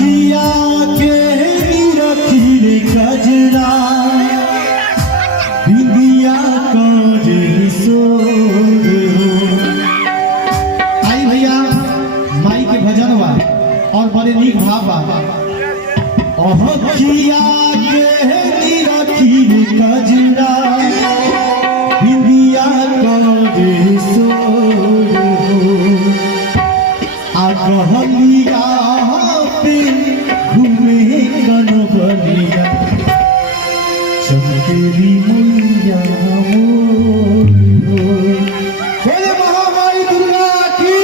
अखिया के रखी गजरा बिंदिया कर सोर आई भैया माई के भजन बा और बड़े नीक भाव बा अखिया के रखी गजरा बिंदिया कर सोर आ कहलिया पे घूमे कनबलिया चमकेली मैया बोले महामाई दुर्गा की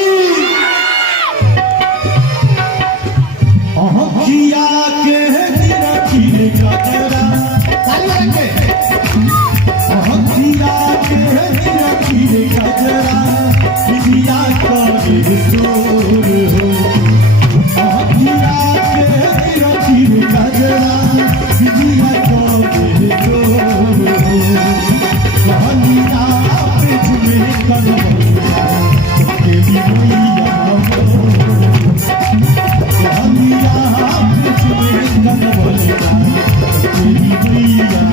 अखिया के रखी गजरा अखिया के रखी गजरा बिंदिया करे सोर हो अखिया के रखी गजरा बिंदिया करे सोर हो कहलिया पे झूमे कनबलिया चमकेली मैया कहलिया पे झूमे कनबलिया चमकेली मैया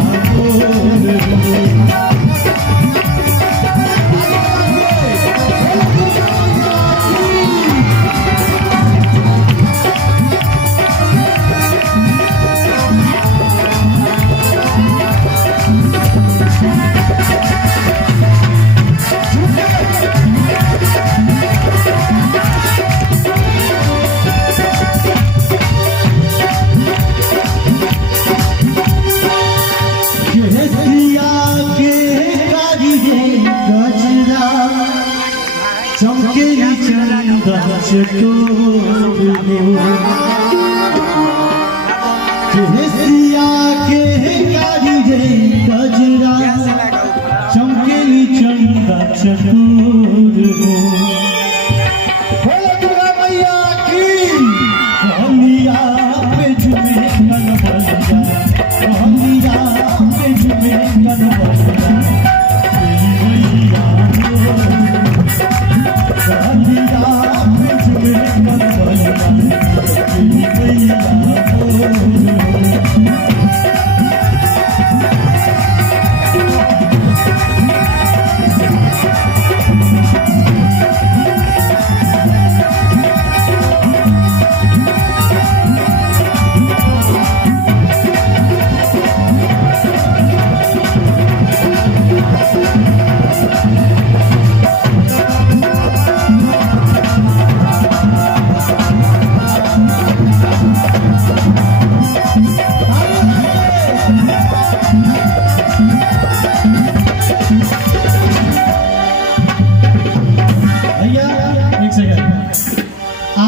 चमकेली चंदा चटोर केसिया के कारी रे गजरा चमकेली चंदा चटोर बोले दुर्गा मैया की कहलिया पे झूमे कनबलिया कहलिया पे झूमे कनबलिया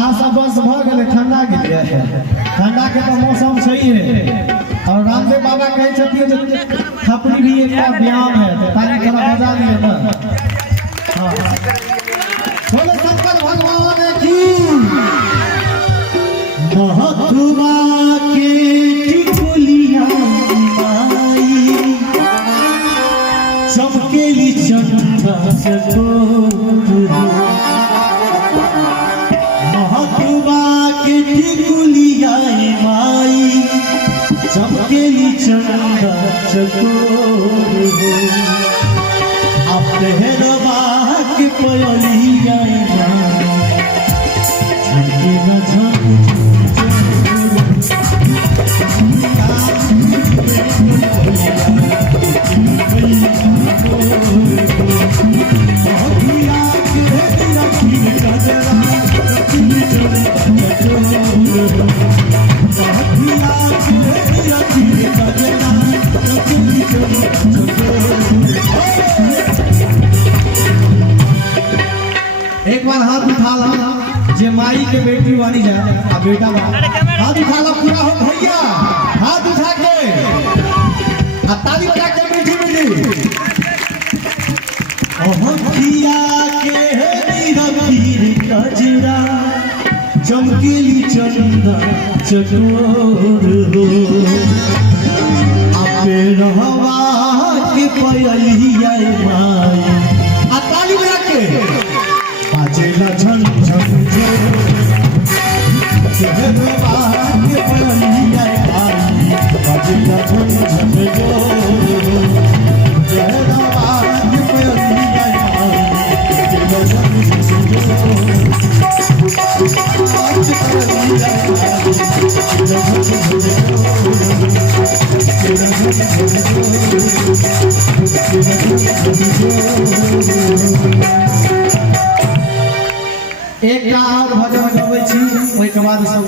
ठंडा के लिए ठंडा के तो मौसम सही है और रामदेव बाबा कहे छथिन थपड़ी भी एक व्यायाम है तो ताली थोड़ा बजा दिए ना हाँ बोले शंकर भगवान की महतुबा के टिकुलिया माई चमकेली चंदा चटोर महतुबा के टिकुलिया माई चमकेली चंदा चटोर अपहरवा के पयलिया झमके न एक बार हाथ उठा ला जे माई के बेटी वाली जा आ बेटा बा हाथ उठा ला पूरा हो भैया हाथ उठा के आ ताली बजा के मीठी मीठी अखिया के रखी गजरा चमकेली चंदा चटोर हो आपे रहवा के पयलिया माई आ ताली बजा के बाजेला झन झन झन एकटा और भजन गबै छी, ओहिके बाद सब